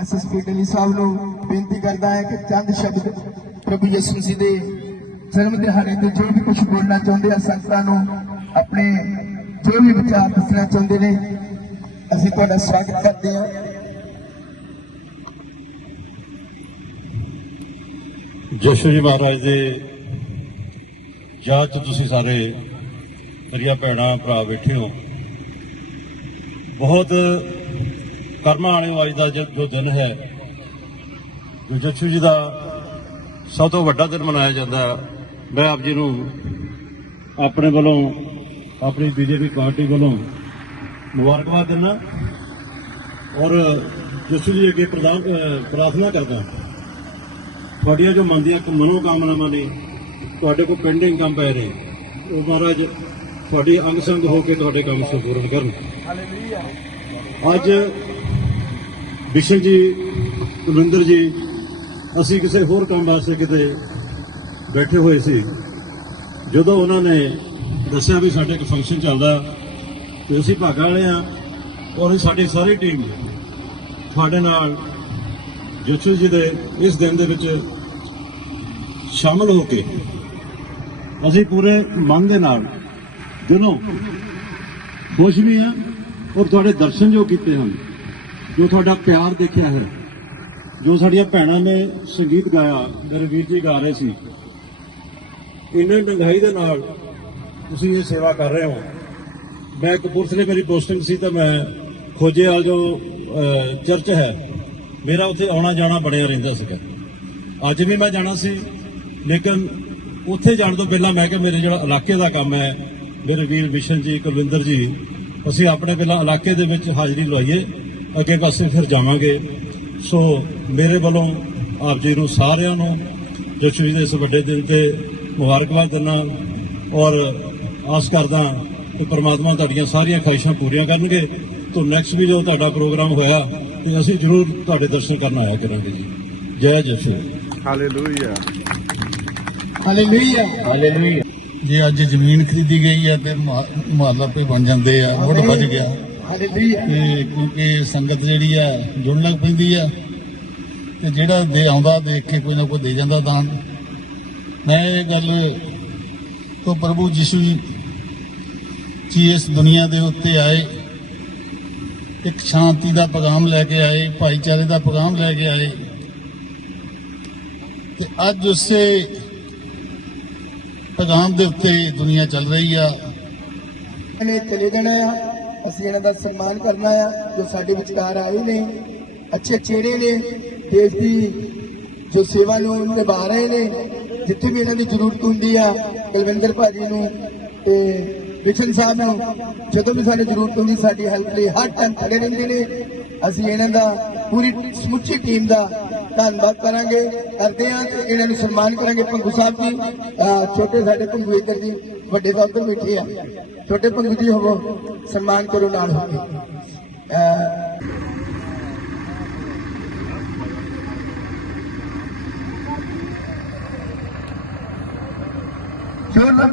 SSP ਡਲੀ ਸਾਹਿਬ ਨੂੰ ਬੇਨਤੀ ਕਰਦਾ ਹੈ ਕਿ ਚੰਦ ਸ਼ਬਦ ਪ੍ਰਭੂ ਯਿਸੂ ਮਸੀਹ ਦੇ ਜਨਮ ਦਿਹਾੜੇ ਤੇ ਜੋ ਵੀ ਕੁਝ ਬੋਲਣਾ ਚਾਹੁੰਦੇ ਆ ਸੰਗਤਾਂ ਨੂੰ, ਆਪਣੇ ਜੋ ਵੀ ਵਿਚਾਰ ਦੱਸਣਾ ਚਾਹੁੰਦੇ ਨੇ, ਅਸੀਂ ਤੁਹਾਡਾ ਸਵਾਗਤ ਕਰਦੇ ਹਾਂ। ਜਸ਼ਨ ਜੀ ਮਹਾਰਾਜ ਦੇ ਯਾਦ 'ਚ ਤੁਸੀਂ ਸਾਰੇ ਮੇਰੀਆਂ ਭੈਣਾਂ, ਭਰਾ ਬੈਠੇ ਹੋ। ਬਹੁਤ ਕਰਮਾਂ ਵਾਲੇ ਅੱਜ ਦਾ ਜੋ ਦਿਨ ਹੈ ਜੋ ਜਸ਼ੂ ਜੀ ਦਾ ਸਭ ਤੋਂ ਵੱਡਾ ਦਿਨ ਮਨਾਇਆ ਜਾਂਦਾ। ਮੈਂ ਆਪ ਜੀ ਨੂੰ ਆਪਣੇ ਵੱਲੋਂ ਆਪਣੀ ਬੀਜੇਪੀ ਪਾਰਟੀ ਵੱਲੋਂ ਮੁਬਾਰਕਬਾਦ ਦਿੰਦਾ ਔਰ ਜਸ਼ੂ ਜੀ ਅੱਗੇ ਪ੍ਰਦਾਨ ਅਹ ਪ੍ਰਾਰਥਨਾ ਕਰਦਾ ਤੁਹਾਡੀਆਂ ਜੋ ਮਨ ਦੀਆਂ ਮਨੋ ਕਾਮਨਾਵਾਂ ਨੇ ਤੁਹਾਡੇ ਕੋਲ ਪੈਂਡਿੰਗ ਕੰਮ ਪੈ ਰਹੇ ਉਹ ਮਹਾਰਾਜ ਤੁਹਾਡੀ ਅੰਗ ਸੰਗ ਹੋ ਕੇ ਤੁਹਾਡੇ ਕੰਮ ਸੰਪੂਰਨ ਕਰਨ ਅੱਜ ਵਿਸ਼ਨ ਜੀ ਕੁਲਿੰਦਰ ਜੀ, ਅਸੀਂ ਕਿਸੇ ਹੋਰ ਕੰਮ ਵਾਸਤੇ ਕਿਤੇ ਬੈਠੇ ਹੋਏ ਸੀ। ਜਦੋਂ ਉਹਨਾਂ ਨੇ ਦੱਸਿਆ ਵੀ ਸਾਡੇ ਇੱਕ ਫੰਕਸ਼ਨ ਚੱਲਦਾ, ਤੇ ਅਸੀਂ ਭਾਗਾਂ ਵਾਲੇ ਆ ਔਰ ਸਾਡੀ ਸਾਰੀ ਟੀਮ ਤੁਹਾਡੇ ਨਾਲ ਜੋਸ਼ੂ ਜੀ ਦੇ ਇਸ ਦਿਨ ਦੇ ਵਿੱਚ ਸ਼ਾਮਲ ਹੋ ਕੇ ਅਸੀਂ ਪੂਰੇ ਮਨ ਦੇ ਨਾਲ ਦਿਲੋਂ ਖੁਸ਼ ਵੀ ਹਾਂ ਔਰ ਤੁਹਾਡੇ ਦਰਸ਼ਨ ਜੋ ਕੀਤੇ ਹਨ। ਜੋ ਤੁਹਾਡਾ ਪਿਆਰ ਦੇਖਿਆ ਹੈ। ਜੋ ਸਾਡੀਆਂ ਭੈਣਾਂ ਨੇ ਸੰਗੀਤ ਗਾਇਆ, ਮੇਰੇ ਵੀਰ ਜੀ ਗਾ ਰਹੇ ਸੀ। ਇੰਨੇ ਡੰਗਾਈ ਦੇ ਨਾਲ ਤੁਸੀਂ ਇਹ ਸੇਵਾ ਕਰ ਰਹੇ ਹੋ। ਮੈਂ ਕਪੂਰਥਲੇ ਮੇਰੀ ਪੋਸਟਿੰਗ ਸੀ ਤਾਂ ਮੈਂ ਖੋਜੇਵਾਲ ਜੋ ਚਰਚ ਹੈ, ਮੇਰਾ ਉੱਥੇ ਆਉਣਾ ਜਾਣਾ ਬਣਿਆ ਰਹਿੰਦਾ ਸੀਗਾ। ਅੱਜ ਵੀ ਮੈਂ ਜਾਣਾ ਸੀ, ਲੇਕਿਨ ਉੱਥੇ ਜਾਣ ਤੋਂ ਪਹਿਲਾਂ ਮੈਂ ਕਿਹਾ ਮੇਰੇ ਜਿਹੜਾ ਇਲਾਕੇ ਦਾ ਕੰਮ ਹੈ, ਮੇਰੇ ਵੀਰ ਵਿਸ਼ਨ ਜੀ, ਕੁਲਵਿੰਦਰ ਜੀ, ਅਸੀਂ ਆਪਣੇ ਪਹਿਲਾਂ ਇਲਾਕੇ ਦੇ ਵਿੱਚ ਹਾਜ਼ਰੀ ਲਵਾਈਏ। ਅੱਗੇ ਪਾਸੇ ਫਿਰ ਜਾਵਾਂਗੇ। ਸੋ ਮੇਰੇ ਵੱਲੋਂ ਆਪ ਜੀ ਨੂੰ ਸਾਰਿਆਂ ਨੂੰ ਜਸ਼ੂ ਜੀ ਦੇ ਇਸ ਵੱਡੇ ਦਿਨ ਤੇ ਮੁਬਾਰਕਬਾਦ ਦਿੰਦਾ ਔਰ ਆਸ ਕਰਦਾ ਕਿ ਪ੍ਰਮਾਤਮਾ ਤੁਹਾਡੀਆਂ ਸਾਰੀਆਂ ਖਾਹਿਸ਼ਾਂ ਪੂਰੀਆਂ ਕਰਨਗੇ। ਤੋਂ ਨੈਕਸਟ ਵੀ ਜੋ ਤੁਹਾਡਾ ਪ੍ਰੋਗਰਾਮ ਹੋਇਆ ਤੇ ਅਸੀਂ ਜ਼ਰੂਰ ਤੁਹਾਡੇ ਦਰਸ਼ਨ ਕਰਨ ਆਇਆ ਕਰਾਂਗੇ ਜੀ। ਜੈ ਜਸ਼ੂ ਹਾਲੇਲੂਇਆ ਹਾਲੇਲੂਇਆ ਹਾਲੇਲੂਇਆ ਜੇ ਅੱਜ ਜ਼ਮੀਨ ਖਰੀਦੀ ਗਈ ਹੈ ਤੇ ਮੁਹੱਲਾ ਪੇ ਬਣ ਜਾਂਦੇ ਆ ਮੁੱਢ ਵੱਜ ਗਿਆ। ਤੇ ਕਿਉਂਕਿ ਸੰਗਤ ਜਿਹੜੀ ਆ ਜੁੜਨ ਲੱਗ ਪੈਂਦੀ ਆ। ਤੇ ਜਿਹੜਾ ਦੇ ਆਉਂਦਾ ਦੇਖ ਕੇ ਕੋਈ ਨਾ ਕੋਈ ਦੇ ਜਾਂਦਾ ਦਾਨ। ਮੈਂ ਇਹ ਗੱਲ ਤੋਂ ਪ੍ਰਭੂ ਯਿਸੂ ਜੀ ਇਸ ਦੁਨੀਆ ਦੇ ਉੱਤੇ ਆਏ। ਇੱਕ ਸ਼ਾਂਤੀ ਦਾ ਪੈਗਾਮ ਲੈ ਕੇ ਆਏ ਭਾਈਚਾਰੇ ਦਾ ਪੈਗਾਮ ਲੈ ਕੇ ਆਏ। ਤੇ ਅੱਜ ਉਸੇ ਪੈਗਾਮ ਦੇ ਉੱਤੇ ਦੁਨੀਆ ਚੱਲ ਰਹੀ ਆ। ਨੇ ਚਲੇ ਜਾਣਾ ਆ। ਅਸੀਂ ਇਹਨਾਂ ਦਾ ਸਨਮਾਨ ਕਰਨਾ ਆ, ਜੋ ਸਾਡੇ ਵਿਚਕਾਰ ਆਏ ਨੇ, ਅੱਛੇ ਚਿਹਰੇ ਨੇ, ਦੇਸ਼ ਦੀ ਜੋ ਸੇਵਾ ਨੂੰ ਨਿਭਾ ਰਹੇ ਨੇ, ਜਿੱਥੇ ਵੀ ਇਹਨਾਂ ਦੀ ਜ਼ਰੂਰਤ ਹੁੰਦੀ ਆ, ਕੁਲਵਿੰਦਰ ਭਾਜੀ ਨੂੰ ਤੇ ਵਿਸ਼ਨ ਸਾਹਿਬ ਨੂੰ, ਜਦੋਂ ਵੀ ਸਾਨੂੰ ਜ਼ਰੂਰਤ ਹੁੰਦੀ, ਸਾਡੀ ਹੈਲਪ ਲਈ ਹਰ ਟਾਈਮ ਖੜੇ ਰਹਿੰਦੇ ਨੇ। ਅਸੀਂ ਇਹਨਾਂ ਦਾ ਪੂਰੀ ਸਮੁੱਚੀ ਟੀਮ ਦਾ ਧੰਨਵਾਦ ਕਰਾਂਗੇ, ਕਰਦੇ ਹਾਂ ਤੇ ਇਹਨਾਂ ਨੂੰ ਸਨਮਾਨ ਕਰਾਂਗੇ। ਪੰਗੂ ਸਾਹਿਬ ਜੀ ਛੋਟੇ ਸਾਡੇ ਪੰਗੂ ਜੀ, ਵੱਡੇ ਸਾਹਿਬ ਤੋਂ ਬੈਠੇ ਆ। ਛੋਟੇ ਪੰਗੂ ਜੀ ਹੋਵੋ ਸਨਮਾਨ ਕਰੋ ਨਾਲ ਹੋ ਕੇ ਅਹ ਜ਼ੋਰ ਨਾਲ